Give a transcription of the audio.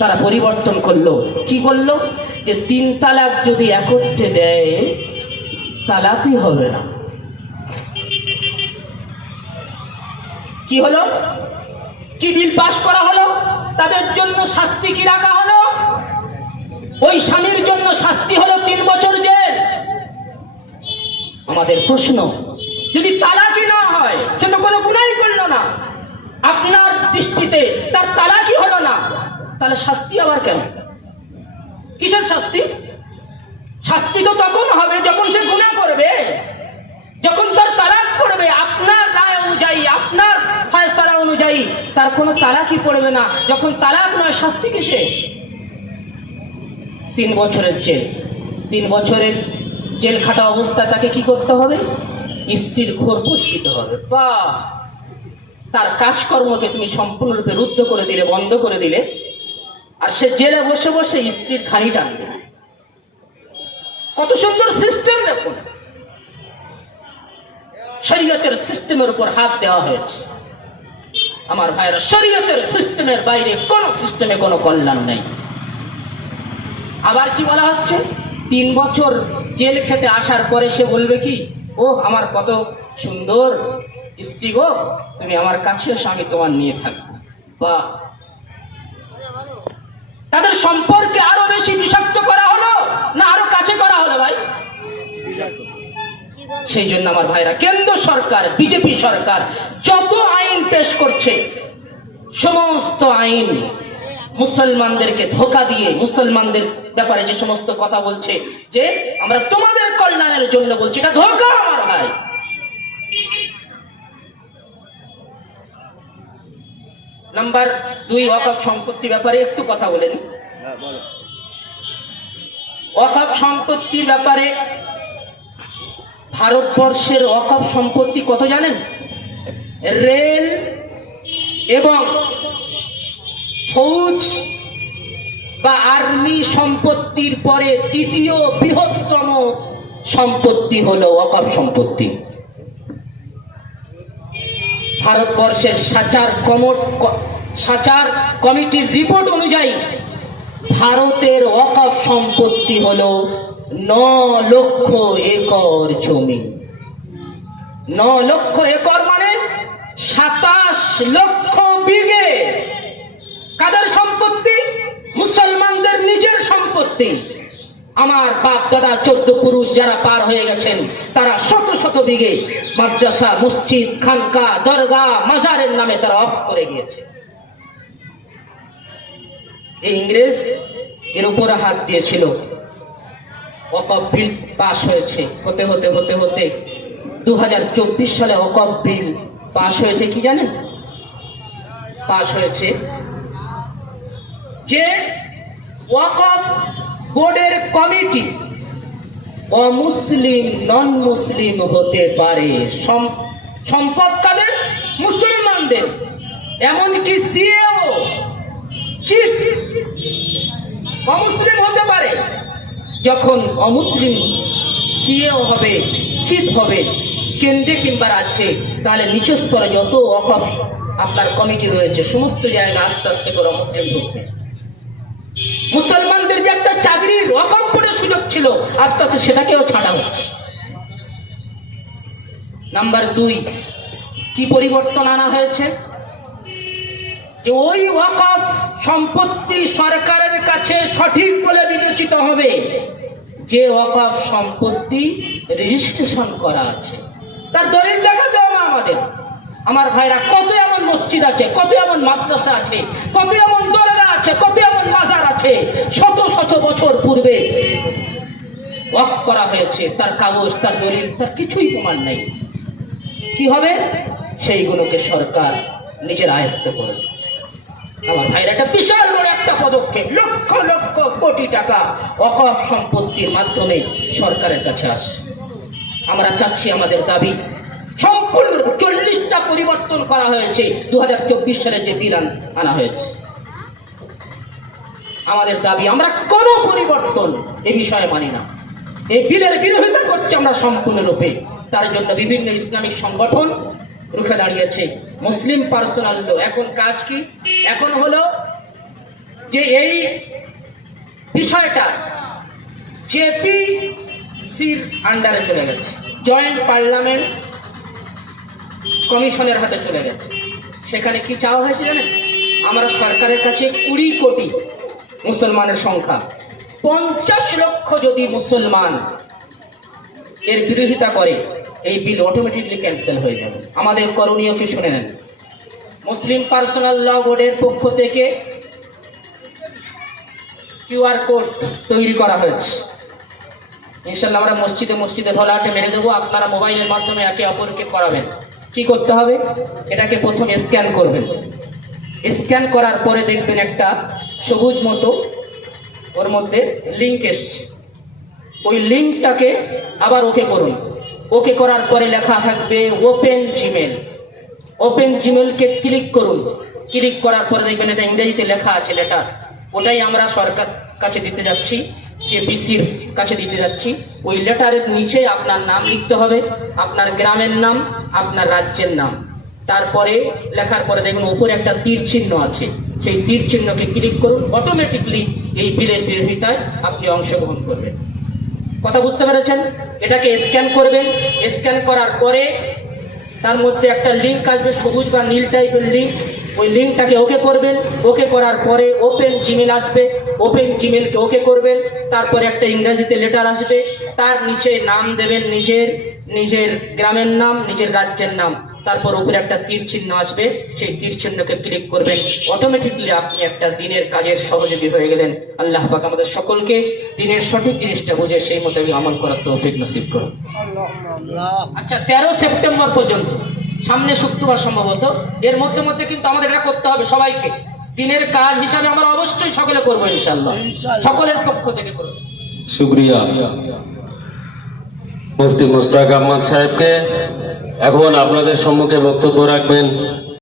তারা পরিবর্তন করল। কি করল? যে তিন তালাক যদি একত্রে দেয়, তালাকই হবে না। কি হলো? কি বিল পাশ করা হলো? তাদের জন্য শাস্তি কি রাখা হলো? ওই স্বামীর জন্য শাস্তি হলো তিন বছর জেল। আমাদের প্রশ্ন, যদি তালাকি না হয়, সে তো কোনো গুণাই করল না। আপনার দৃষ্টিতে তার তালাকি তাহলে শাস্তি আবার কেন? কিসের শাস্তি? শাস্তি তো তখন হবে যখন সে গুণা করবে। যখন তার তালাক পড়বে, আপনার রায় অনুযায়ী, আপনার ফয়সালা অনুযায়ী তার কোনো তালাকই পড়বে না। যখন তালাক নয়, শাস্তি কিসে তিন বছরের জেল। তিন বছরের জেল খাটা অবস্থায় তাকে কি করতে হবে? স্ত্রীর খোরপোশ দিতে হবে। বা তার কাজকর্মকে তুমি সম্পূর্ণরূপে রুদ্ধ করে দিলে, বন্ধ করে দিলে আর সে জেলে বসে বসে স্ত্রীর খানি টানবে। কত সুন্দর সিস্টেম দেখুন শরীয়তের সিস্টেমের উপর হাত দেওয়া হয়েছে। আমার ভাইয়েরা, শরীয়তের সিস্টেমের বাইরে কোন সিস্টেমে কোনো কল্যাণ নেই। আবার কি বলা হচ্ছে? তিন বছর জেল খেতে আসার পরে সে বলবে কি ও আমার কত সুন্দর স্ত্রী গো, তুমি আমার কাছে এসো আমি তোমার নিয়ে থাকব। বা তাদের সম্পর্কে আরও বেশি বিষাক্ত করা হলো না আরও কাছে করা হলো ভাই? সেই জন্য আমার ভাইরা, কেন্দ্র সরকার, বিজেপি সরকার যত আইন পেশ করছে, সমস্ত আইন মুসলমানদেরকে ধোকা দিয়ে, মুসলমানদের ব্যাপারে যে সমস্ত কথা বলছে, যে আমরা তোমাদের কল্যাণের জন্য বলছি, এটা ধোকা আমার ভাই। নাম্বার দুই ওয়াকফ সম্পত্তি ব্যাপারে একটু কথা বলেন নিই ওয়াকফ সম্পত্তির ব্যাপারে ভারতবর্ষের ওয়াকফ সম্পত্তি কত জানেন? রেল এবং ফৌজ বা আর্মি সম্পত্তির পরে তৃতীয় বৃহত্তম সম্পত্তি হলো ওয়াকফ সম্পত্তি। ভারতবর্ষের সাচার কমট সাচার কমিটির রিপোর্ট অনুযায়ী ভারতের ওয়াকফ সম্পত্তি হল ন লক্ষ একর জমি। ন লক্ষ একর মানে সাতাশ লক্ষ বিঘে। কাদের সম্পত্তি? মুসলমানদের নিজের সম্পত্তি। আমার বাপ দাদা চোদ্দ পুরুষ যারা পার হয়ে গেছেন, তারা শত শত বিঘে মাদ্রাসা, মসজিদ, খানকা দরগা মাজারের নামে তারা অফ করে গিয়েছে ইংরেজ এর উপরে হাত দিয়েছিল। অকপ বিল পাশ হয়েছে, হতে হতে হতে হতে। দু হাজার চব্বিশ সালে অকপ বিল পাশ হয়েছে কি জানেন? পাশ হয়েছে যে ওয়াকফ বোর্ডের কমিটি। অমুসলিম নন মুসলিম হতে পারে। সম- সম্পদ কাদের? মুসলমানদের। এমনকি সিএও চিফ অমুসলিম হতে পারে। যখন অমুসলিম সিএও হবে, চিফ হবে কেন্দ্রে কিংবা রাজ্যে, তাহলে নিচ স্তরে যত অকপ আপনার কমিটি রয়েছে, সমস্ত জায়গায় আস্তে আস্তে করে মুসলিম ঢুকবে। মুসলমানদের যে একটা চাকরির রকম করে সুযোগ ছিল আস্তে আস্তে সেটাকেও ছাড়া হচ্ছে নাম্বার দুই, কি পরিবর্তন আনা হয়েছে? যে ওই ওয়াকফ সম্পত্তি সরকারের কাছে সঠিক বলে বিবেচিত হবে। যে ওয়াকফ সম্পত্তি রেজিস্ট্রেশন করা আছে, তার দলিল দেখা দেওয়া না আমাদের। আমার ভাইরা, কত এমন মসজিদ আছে, কত এমন মাদ্রাসা আছে, কত এমন দরগা আছে কত এমন মাজার আছে, শত শত বছর পূর্বে করা হয়েছে, তার কাগজ, তার দলিল, তার কিছুই প্রমাণ নেই। কি হবে? সেইগুলোকে সরকার নিজের আয়ত্ত করবে। আমার ভাইরা একটা বিশাল বড় একটা পদক্ষেপ। লক্ষ লক্ষ কোটি টাকা অকপ সম্পত্তির মাধ্যমে সরকারের কাছে আসে। আমরা চাচ্ছি আমাদের দাবি সম্পূর্ণ চল্লিশটা পরিবর্তন করা হয়েছে। দু হাজার চব্বিশ সালে যে বিল আনা হয়েছে। আমাদের দাবি, আমরা কোনো পরিবর্তন এ বিষয়ে মানি না। এই বিলের বিরোধিতা করছে আমরা সম্পূর্ণরূপে। তার জন্য বিভিন্ন ইসলামিক সংগঠন রুখে দাঁড়িয়েছে। মুসলিম পার্সোনাল ল, এখন কাজ কি? এখন হলো যে এই বিষয়টা জেপি সির আন্ডারে চলে গেছে। জয়েন্ট পার্লামেন্ট কমিশনের হাতে চলে গেছে। সেখানে কি চাওয়া হয়েছে জানেন? আমরা সরকারের কাছে কুড়ি কোটি মুসলমানের সংখ্যা। পঞ্চাশ লক্ষ যদি মুসলমান এর বিরোধিতা করে, এই বিল অটোমেটিকলি ক্যান্সেল হয়ে যাবে। আমাদের করণীয় কি শুনে নেন? মুসলিম পার্সোনাল ল বোর্ডের পক্ষ থেকে কিউআর কোড তৈরি করা হয়েছে। ইনশাল্লাহ আমরা মসজিদে মসজিদে ঢোলাটে মেরে দেবো, আপনারা মোবাইলের মাধ্যমে একে অপরকে করাবেন। কি করতে হবে? এটাকে প্রথমে স্ক্যান করবেন। স্ক্যান করার পরে দেখবেন একটা সবুজ মতো, ওর মধ্যে লিঙ্ক এসছে। ওই লিঙ্কটাকে আবার ওকে করুন। ওকে করার পরে লেখা থাকবে ওপেন জিমেল ওপেন জিমেলকে ক্লিক করুন। ক্লিক করার পরে দেখবেন এটা ইংরেজিতে লেখা আছে লেটার ওটাই আমরা সরকার কাছে দিতে যাচ্ছি, যে বিসির কাছে দিতে যাচ্ছি। ওই লেটারের নিচে আপনার নাম লিখতে হবে, আপনার গ্রামের নাম, আপনার রাজ্যের নাম। তারপরে লেখার পরে দেখুন উপরে একটা তীর চিহ্ন আছে। সেই তীর চিহ্নকে ক্লিক করুন অটোমেটিকলি এই বিলের বিরোধিতায় আপনি অংশগ্রহণ করবেন। কথা বুঝতে পেরেছেন? এটাকে স্ক্যান করবেন। স্ক্যান করার পরে তার মধ্যে একটা লিঙ্ক আসবে, সবুজ বা নীল টাইপের লিঙ্ক ওই লিঙ্কটাকে ওকে করবেন। ওকে করার পরে ওপেন জিমেল আসবে। ওপেন জিমেলকে ওকে করবেন। তারপরে একটা ইংরেজিতে লেটার আসবে। তার নিচে নাম দেবেন নিজের নিজের গ্রামের নাম নিজের রাজ্যের নাম। তারপর উপরে একটা তীর চিহ্ন আসবে। সেই তীর চিহ্নকে ক্লিক করবেন। অটোমেটিকলি আপনি একটা দিনের কাজের সহযোগী হয়ে গেলেন। আল্লাহ পাক আমাদের সকলকে দিনের সঠিক জিনিসটা বুঝে সেই মোতাবেক আমল করার তৌফিক নসিব করুন। আচ্ছা তেরো সেপ্টেম্বর পর্যন্ত। সামনে শুক্রবার সম্ভবত। এর মধ্যে মধ্যে কিন্তু আমাদের এটা করতে হবে সবাইকে। দিনের কাজ হিসাবে আমরা অবশ্যই সকলে করব ইনশাল্লাহ সকলের পক্ষ থেকে করব। শুক্রিয়া। মুফতি মুস্তাক আহমদ সাহেবকে এখন আপনাদের সম্মুখে বক্তব্য রাখবেন।